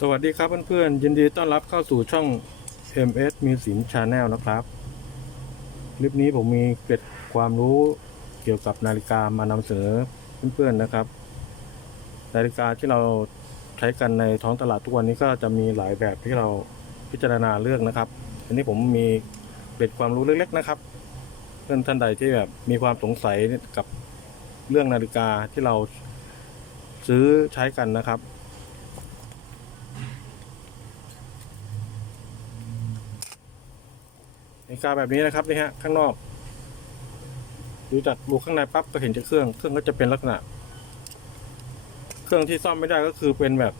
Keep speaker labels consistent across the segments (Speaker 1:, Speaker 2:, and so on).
Speaker 1: สวัสดีครับเพื่อนๆ ยินดีต้อนรับเข้าสู่ช่อง MS มีสินชาแนลนะครับ คลิปนี้ผมมีเกร็ดความรู้เกี่ยวกับนาฬิกามานำเสนอเพื่อนๆนะครับ นาฬิกาที่เราใช้กันในท้องตลาดทุกวันนี้ก็จะมีหลายแบบที่เราพิจารณาเลือกนะครับอันนี้ผมมีเกร็ดความรู้เล็กๆนะครับ เพื่อนท่านใดที่แบบมีความสงสัยกับเรื่องนาฬิกาที่เราซื้อใช้กันนะครับ นาฬิกาแบบนี้นะครับนี่ฮะข้างนอกดูจากดูข้างในปั๊บก็เห็นจากเครื่อง เครื่องก็จะเป็นลักษณะ เครื่องที่ซ่อมไม่ได้ก็คือเป็นแบบ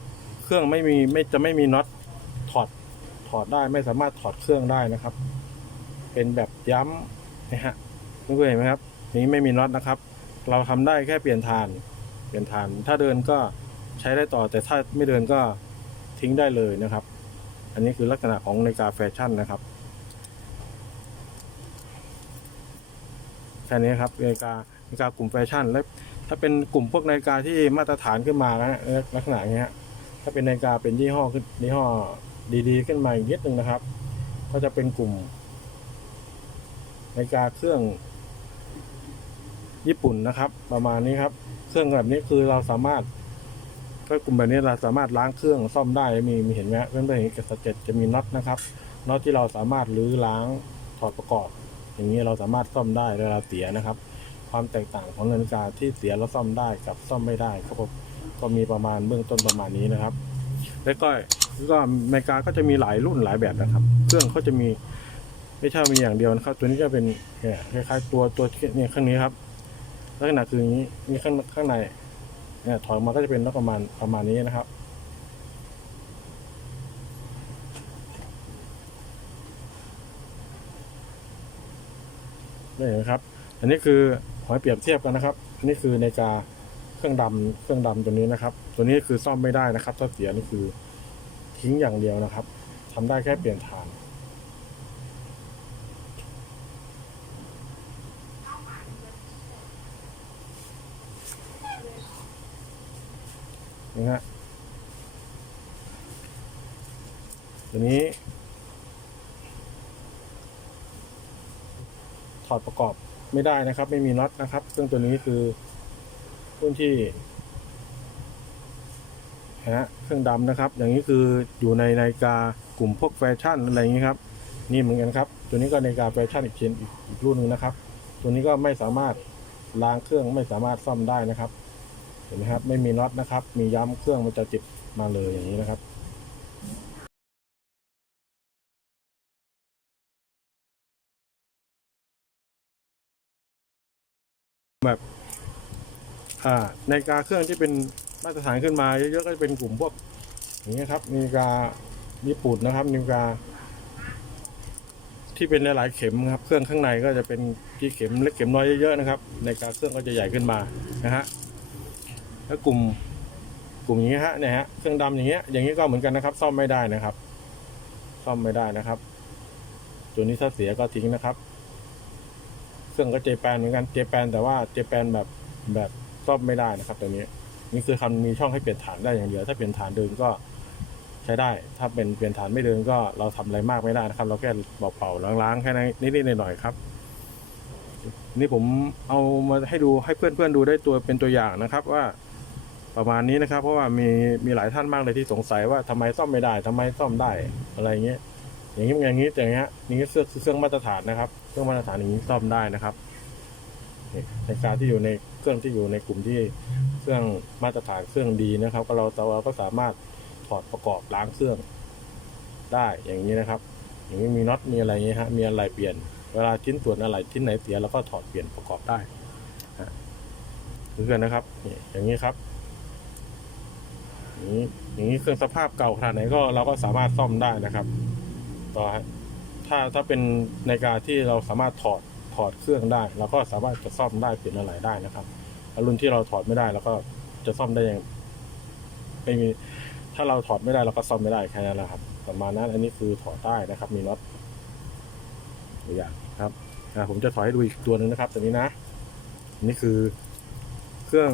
Speaker 1: เครื่องไม่มีไม่จะไม่มีน็อตถอดถอดได้ไม่สามารถถอดเครื่องได้นะครับ เป็นแบบย้ำนะฮะเพื่อนๆเห็นไหมครับ นี้ไม่มีน็อตนะครับ เราทำได้แค่เปลี่ยนฐาน เปลี่ยนฐาน ถ้าเดินก็ใช้ได้ต่อ แต่ถ้าไม่เดินก็ทิ้งได้เลยนะครับ อันนี้คือลักษณะของนาฬิกาแฟชั่นนะครับ แค่นี้ครับนาฬิกานาฬิกากลุ่มแฟชั่นและถ้าเป็นกลุ่มพวกนาฬิกาที่มาตรฐานขึ้นมาแล้วลักษณะอย่างเงี้ยถ้าเป็นนาฬิกาเป็นยี่ห้อขึ้นยี่ห้อดีๆ ขึ้นมาอีกนิดนึงนะครับ ก็จะเป็นกลุ่มนาฬิกาเครื่องญี่ปุ่นนะครับ ประมาณนี้ครับ เครื่องแบบนี้คือเราสามารถก็กลุ่มแบบนี้เราสามารถล้างเครื่องซ่อมได้มีมีเห็นไหมฮะเพื่อนๆเห็นกับสเก็ตจะมีน็อตนะครับน็อตที่เราสามารถรื้อล้างถอดประกอบ อย่างนี้เราสามารถซ่อมได้เวลาเสียนะครับ ความแตกต่างของนาฬิกาที่เสียแล้วซ่อมได้กับซ่อมไม่ได้ครับผมก็มีประมาณเบื้องต้นประมาณนี้นะครับ แล้วก็ก็นาฬิกาก็จะมีหลายรุ่นหลายแบบนะครับ เครื่องเขาจะมีไม่ใช่มีอย่างเดียวนะครับ ตัวนี้จะเป็นเนี่ยคล้ายๆตัวตัวเนี่ยข้างนี้ครับลักษณะคืออย่างนี้นี่ข้างข้างในเนี่ยถอยออกมาก็จะเป็นลักประมาณประมาณนี้นะครับ ได้เห็นครับ อันนี้คือหอยเปรียบเทียบกันนะครับอันนี้คือนาฬิกาเครื่องดำเครื่องดำตัวนี้นะครับ ตัวนี้คือซ่อมไม่ได้นะครับ ถ้าเสียนี่คือทิ้งอย่างเดียวนะครับทำได้แค่เปลี่ยนฐานนี่ฮะตัวนี้ ถอดประกอบไม่ได้นะครับ ไม่มีน็อตนะครับ ซึ่งตัวนี้คือรุ่นที่ฮะเครื่องดำนะครับ อย่างนี้คืออยู่ในนาฬิกากลุ่มพวกแฟชั่นอะไรอย่างนี้ครับนี่เหมือนกันครับ ตัวนี้ก็นาฬิกาแฟชั่นอีกเช่นอีกอีกรุ่นหนึ่งนะครับ ตัวนี้ก็ไม่สามารถล้างเครื่องไม่สามารถซ่อมได้นะครับเห็นไหมครับ ไม่มีน็อตนะครับ มีย้ำเครื่องมันจะติดมาเลยอย่างนี้นะครับ แบบอ่านาฬิกาเครื่องที่เป็นมาตรฐานขึ้นมาเยอะๆก็จะเป็นกลุ่มพวก อย่างเงี้ยครับนาฬิกาญี่ปุ่นนะครับนาฬิกา ที่เป็นหลายๆเข็มครับ เครื่องข้างในก็จะเป็นที่เข็มเล็กเข็มน้อยเยอะๆนะครับนาฬิกาเครื่องก็จะใหญ่ขึ้นมานะฮะแล้วกลุ่มกลุ่มอย่างเงี้ยฮะเนี่ยฮะเครื่องดำอย่างเงี้ยอย่างนี้ยก็เหมือนกันนะครับ ซ่อมไม่ได้นะครับ ซ่อมไม่ได้นะครับ ตัวนี้ถ้าเสียก็ทิ้งนะครับ เครื่องก็เจแปนเหมือนกันเจแปนแต่ว่าเจแปนแบบแบบซ่อมไม่ได้นะครับตัวนี้นี่คือคำมีช่องให้เปลี่ยนฐานได้อย่างเดียว ถ้าเปลี่ยนฐานเดินก็ใช้ได้ ถ้าเป็นเปลี่ยนฐานไม่เดินก็เราทำอะไรมากไม่ได้นะครับ เราแค่เป่าๆล้างๆแค่นั้นนิดๆหน่อยๆครับ นี่ผมเอามาให้ดูให้เพื่อนๆดูได้ตัวเป็นตัวอย่างนะครับ ว่าประมาณนี้นะครับ เพราะว่ามีมีหลายท่านมากเลยที่สงสัยว่าทำไมซ่อมไม่ได้ทำไมซ่อมได้อะไรเงี้ย อย่างนี้อย่างนี้แต่อย่างเงี้ยนี่เครื่อเครื่อมาตรฐานนะครับเครื่องมาตรฐานอย่างนี้ซ่อมได้นะครับในการที่อยู่ในเครื่องที่อยู่ในกลุ่มที่เครื่องมาตรฐานเครื่องดีนะครับ ก็เราเราก็สามารถถอดประกอบล้างเครื่องได้อย่างนี้นะครับ อย่างนี้มีน็อตมีอะไรอย่างนี้ฮะมีอะไรเปลี่ยน เวลาชิ้นส่วนอะไรชิ้นไหนเสียเราก็ถอดเปลี่ยนประกอบได้ฮะเพื่อนนะครับอย่างนี้ครับอย่างนี้อย่างนี้เครื่องสภาพเก่าขนาดไหนก็เราก็สามารถซ่อมได้นะครับ ต่อฮะถ้าถ้าเป็นในาฬิการที่เราสามารถถอดถอดเครื่องได้เราก็สามารถจะซ่อมได้เปลี่ยนอะไรได้นะครับรุ่นที่เราถอดไม่ได้เราก็จะซ่อมได้อย่างไม่มีถ้าเราถอดไม่ได้เราก็ซ่อมไม่ได้แค่นั้นแหละครับประมาณนั้นอันนี้คือถอดได้นะครับ มีน็อตตัวอย่างครับผมจะถอยให้ดูอีกตัวหนึ่งนะครับตัวนี้นะนนี้คือเครื่อง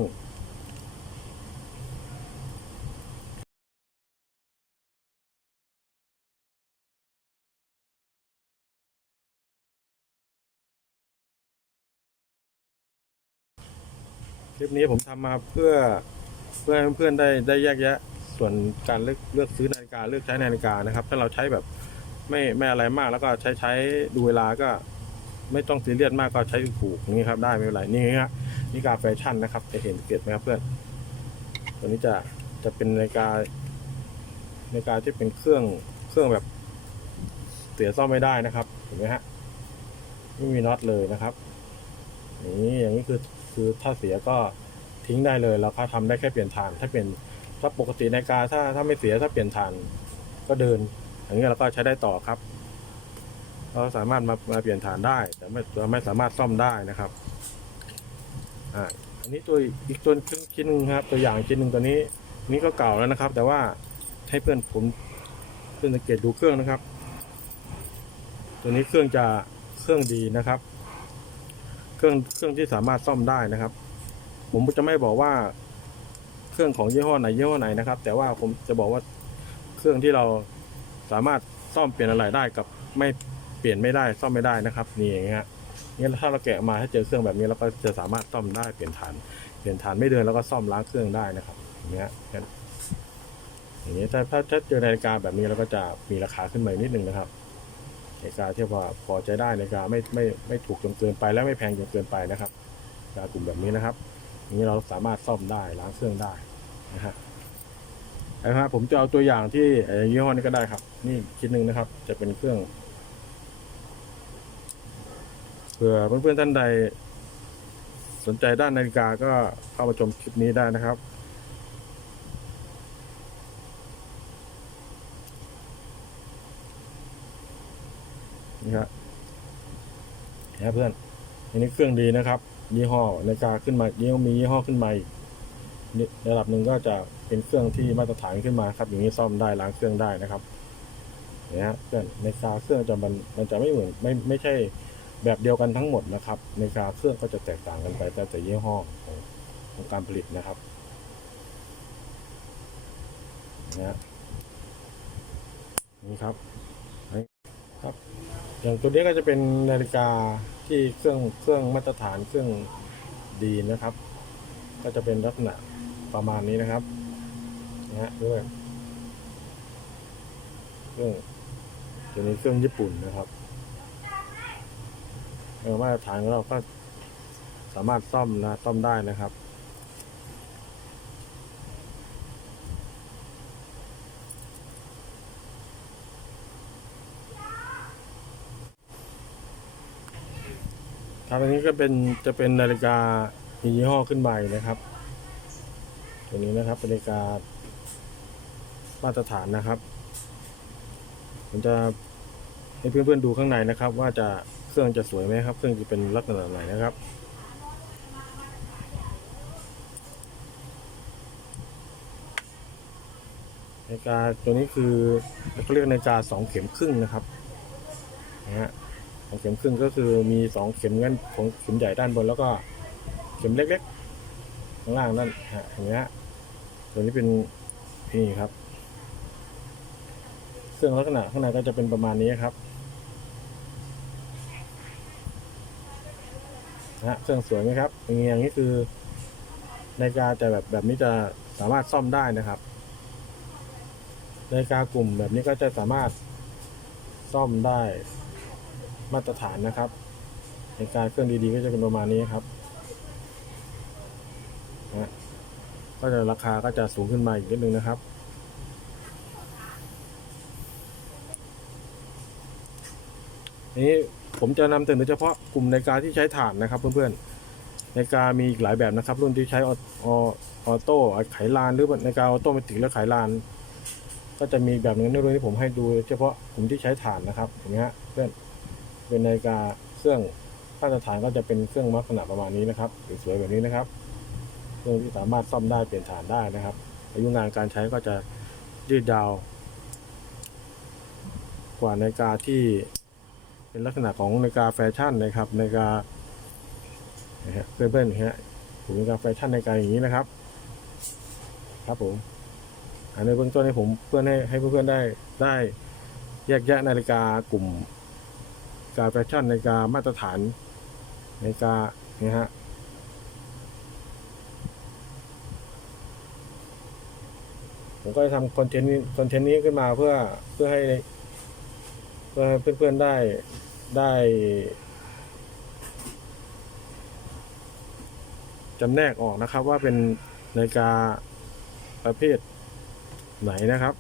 Speaker 1: ลิปนี้ผมทำมาเพื่อเพื่อให้เพื่อนๆได้ได้แยกแยะ ส่วนการเลือกเลือกซื้อนาฬิกาเลือกใช้นาฬิกานะครับ ถ้าเราใช้แบบไม่ไม่อะไรมากแล้วก็ใช้ใช้ดูเวลาก็ไม่ต้องซีเรียสมากก็ใช้ถูกอย่างนี้ครับได้ไม่เป็นไรนี่ฮะนี่กาแฟชั่นนะครับจะเห็นเกล็ดไหมครับเพื่อนตัวนี้จะจะเป็นนาฬิกานาฬิกาที่เป็นเครื่องเครื่องแบบเสียซ่อมไม่ได้นะครับเห็นไหมฮะไม่มีน็อตเลยนะครับนี่อย่างนี้คือ คือถ้าเสียก็ทิ้งได้เลยแล้วก็ทำได้แค่เปลี่ยนฐาน ถ้าเปลี่ยนถ้าปกตินาฬิกาถ้าถ้าไม่เสียถ้าเปลี่ยนฐาน ก็เดิน อย่างนี้เราก็ใช้ได้ต่อครับเราสามารถมามาเปลี่ยนฐานได้ แต่ไม่เราไม่สามารถซ่อมได้นะครับอ่าอันนี้ตัวอีกตัวชิ้นหนึงครับ ตัวอย่างชิ้นหนึ่งตัวนี้นี่ก็เก่าแล้วนะครับ แต่ว่าให้เพื่อนผมเพื่อนสังเกตดูเครื่องนะครับ ตัวนี้เครื่องจะเครื่องดีนะครับ เครื่องเครื่องที่สามารถซ่อมได้นะครับ ผมจะไม่บอกว่าเครื่องของยี่ห้อไหนยี่ห้อไหนนะครับ แต่ว่าผมจะบอกว่าเครื่องที่เราสามารถซ่อมเปลี่ยนอะไรได้กับไม่เปลี่ยนไม่ได้ซ่อมไม่ได้นะครับ นี่อย่างเงี้ยนี่ถ้าเราแกะมาถ้าเจอเครื่องแบบนี้เราก็จะสามารถซ่อมได้เปลี่ยนฐานเปลี่ยนฐานไม่เดินแล้วก็ซ่อมล้างเครื่องได้นะครับอย่างเงี้ยอย่างเงี้ยถ้าถ้าถ้าเจอนาฬิกาแบบนี้เราก็จะมีราคาขึ้นมานิดนึงนะครับ นกาที่ว่าพอใจได้นกาไม่ไม่ไม่ถูกจนเกินไป และไม่แพงจนเกินไปนะครับนากากลุ่มแบบนี้นะครับอย่างนี้เราสามารถซ่อมได้ล้างเครื่องได้นะฮะนะครับผมจะเอาตัวอย่างที่ยี่ห้อนี้ก็ได้ครับ นี่คิดหนึ่งนะครับ จะเป็นเครื่องเผื่อเพื่อนๆท่านใดสนใจด้านนาฬิกาก็เข้ามาชมคลิปนี้ได้นะครับ นี่ครับนี่ครับเพื่อนอันนี้เครื่องดีนะครับ ยี่ห้อนาฬิกาขึ้นมายี่ห้อมียี่ห้อขึ้นมาอีกนี่ระดับหนึ่งก็จะเป็นเครื่องที่มาตรฐานขึ้นมาครับ อย่างนี้ซ่อมได้ล้างเครื่องได้นะครับนี่ยฮะเพื่อนในกาเครื่องจะมันมันจะไม่เหมือนไม่ไม่ใช่แบบเดียวกันทั้งหมดนะครับ ในกาเครื่องก็จะแตกต่างกันไปแต่แต่ยี่ห้อของของการผลิตนะครับนะฮะนี่ครับครับ อย่างตัวนี้ก็จะเป็นนาฬิกาที่เครื่องเครื่องมาตรฐานเครื่องดีนะครับ ก็จะเป็นลักษณะประมาณนี้นะครับนะฮะด้วยเครื่องตัวนี้เครื่องญี่ปุ่นนะครับมาตรฐานของเราก็สามารถซ่อมนะซ่อมได้นะครับ ครับอันนี้ก็เป็นจะเป็นนาฬิกามียี่ห้อขึ้นใหม่นะครับ ตัวนี้นะครับเป็นนาฬิกามาตรฐานนะครับ ผมจะให้เพื่อนๆดูข้างในนะครับ ว่าจะเครื่องจะสวยไหมครับ เครื่องจะเป็นลักษณะไหนนะครับนาฬิกาตัวนี้คือเขาเรียกนาฬิกาสองเข็มครึ่งนะครับนะฮะ องเข็มครึ่งก็คือมีสองเข็มงั้นของเข็มใหญ่ด้านบนแล้วก็เข็มเล็กๆข้างล่างนั่นฮะอย่างเงี้ยตัวนี้เป็นนี่ครับเครื่องลักษณะข้างในก็จะเป็นประมาณนี้ครับนะฮะเครื่องสวยไหมครับอย่างนี้อย่างนี้คือนาฬิกาจะแบบแบบนี้จะสามารถซ่อมได้นะครับนาฬิกากลุ่มแบบนี้ก็จะสามารถซ่อมได้ มาตรฐานนะครับ ในการเครื่องดีๆก็จะเป็นประมาณนี้ครับนะฮะก็จะราคาก็จะสูงขึ้นมาอีกนิดนึงนะครับ นี้ผมจะนำเสนอเฉพาะกลุ่มนาฬิกาที่ใช้ถ่านนะครับ เพื่อนๆนาฬิกามีอีกหลายแบบนะครับ รุ่นที่ใช้อออออโต้ไขลานหรือนาฬิกาออโต้เมติกและไขลาน ก็จะมีแบบนึงในรุ่นที่ผมให้ดูเฉพาะกลุ่มที่ใช้ถ่านนะครับอย่างนี้ฮะเพื่อน เป็นนาฬิกาเครื่องมาตรฐานก็จะเป็นเครื่องลักษณะประมาณนี้นะครับสวยๆแบบนี้นะครับ เครื่องที่สามารถซ่อมได้เปลี่ยนฐานได้นะครับ อายุงานการใช้ก็จะยืดยาว กว่านาฬิกาที่เป็นลักษณะของนาฬิกาแฟชั่นนะครับนาฬิกาเพื่อนๆนะฮะผมนาฬิกาแฟชั่นนาฬิกาอย่างนี้นะครับ ครับผมในเบื้องต้นให้ผมเพื่อนให้ให้เพื่อนๆได้ได้แยกแยะนาฬิกากลุ่ม กาแฟชั่นในกามาตรฐานในกาเนี่ยฮะผมก็จะทำคอนเทนต์นี้คอนเทนต์นี้ขึ้นมาเพื่อเพื่อให้ เพื่อให้เพื่อนๆได้ได้จำแนกออกนะครับว่าเป็นนาฬิกาประเภทไหนนะครับ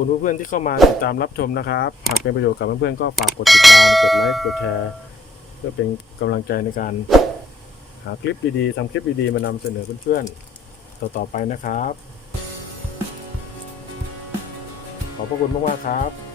Speaker 1: คุณเพื่อนๆที่เข้ามาติดตามรับชมนะครับหากเป็นประโยชน์กับเพื่อนๆก็ฝากกดติดตามกดไลค์กดแชร์เพื่อเป็นกำลังใจในการหาคลิปดีๆทำคลิปดีๆมานำเสนอเพื่อนๆต่อๆไปนะครับ ขอบพระคุณมากๆครับ